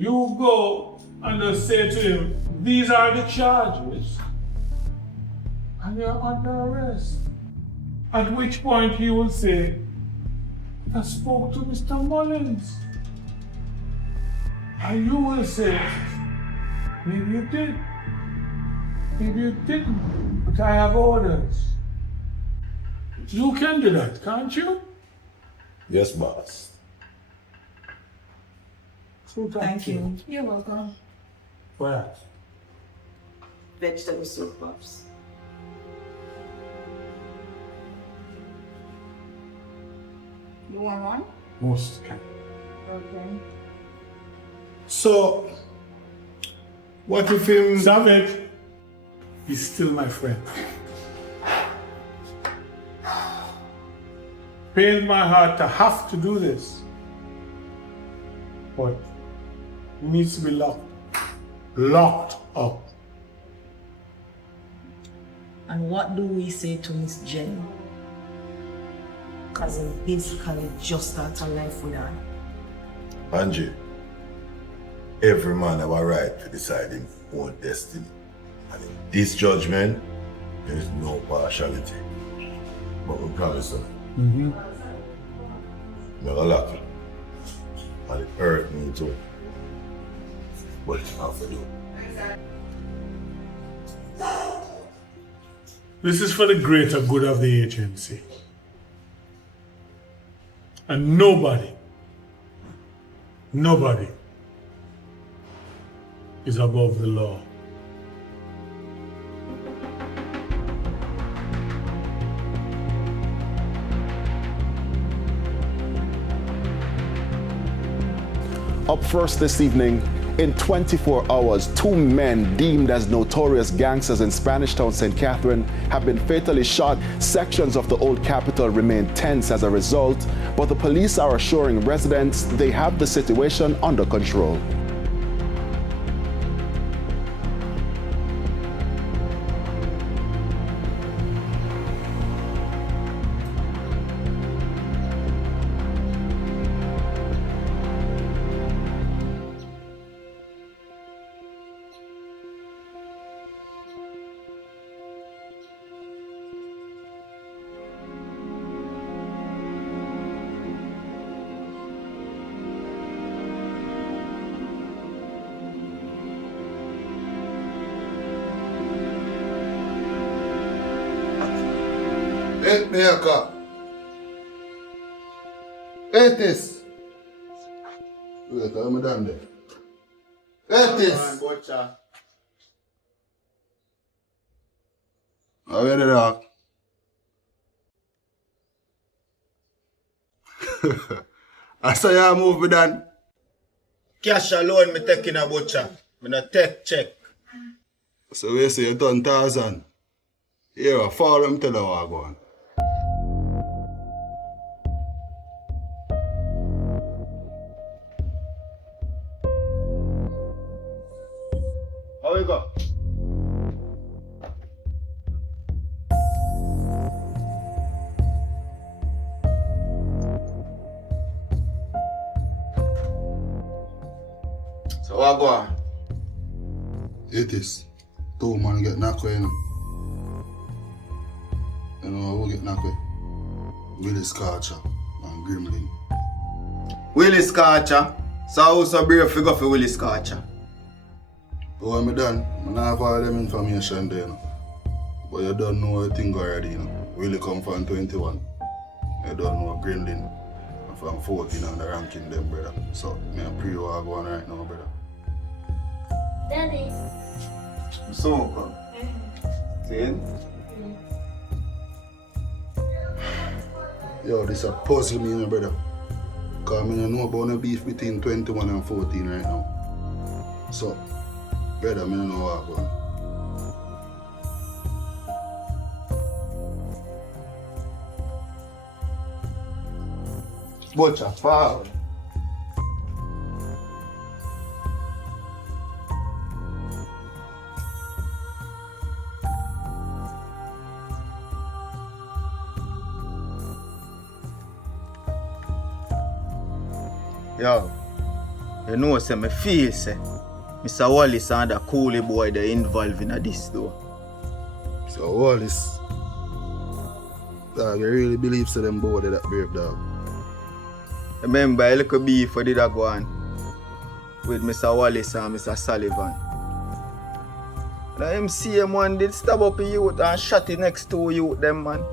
You go and just say to him, these are the charges, and you're under arrest. At which point he will say, I spoke to Mr. Mullins. And you will say, maybe you did, maybe you didn't, but I have orders. You can do that, can't you? Yes, boss. Thank you. You're welcome. What? Vegetable soup, Pops. You want one? Most can. Okay. So, what if him... Savage, he's still my friend. Pains my heart to have to do this, but he needs to be locked up. And what do we say to Miss Jenny? Cousin basically just started life with her. Angie, every man have a right to decide his own destiny. And in this judgment, there is no partiality. But we promise her. Never lock it. And it hurt me too. But it's not for you. This is for the greater good of the agency. And nobody is above the law. Up first this evening, in 24 hours, 2 men deemed as notorious gangsters in Spanish Town, St. Catherine, have been fatally shot. Sections of the old capital remain tense as a result, but the police are assuring residents they have the situation under control. Help me, Aka. Eat this. Wait, I'm done there. Eat this. How are you, dog? I saw you move me done. Cash alone, me taking a butcher. Me not take check. So we say you done 1,000. Here, follow him tell you what I'm going. How we go? So what go on? It is. 2 man get knocked away, you know. You know who get knocked away? Willie Scarcher and Gremlin. Willie Scarcher. So how so brave figure for Willie Scarcher? What I done? I don't have all them information there, you know. But you don't know a thing already, you know. Willie come from 21. You don't know Gremlin from 14 and the ranking them, brother. So, me and pre what go on right now, brother. Daddy. So come. See? Yo, this a puzzle me, you know, brother. Because I don't know about no beef between 21 and 14 right now. So, brother, I don't know what going on. Butcher, foul. Yo, You know, say me feel say Mr. Wallace and the coolie boy they involved in this though. So Wallace, dog, you really believe so them both are that brave dog? Remember a little beef for did I go on with Mr. Wallace and Mr. Sullivan. The MCM one did stab up a youth and shot the next two youth them man.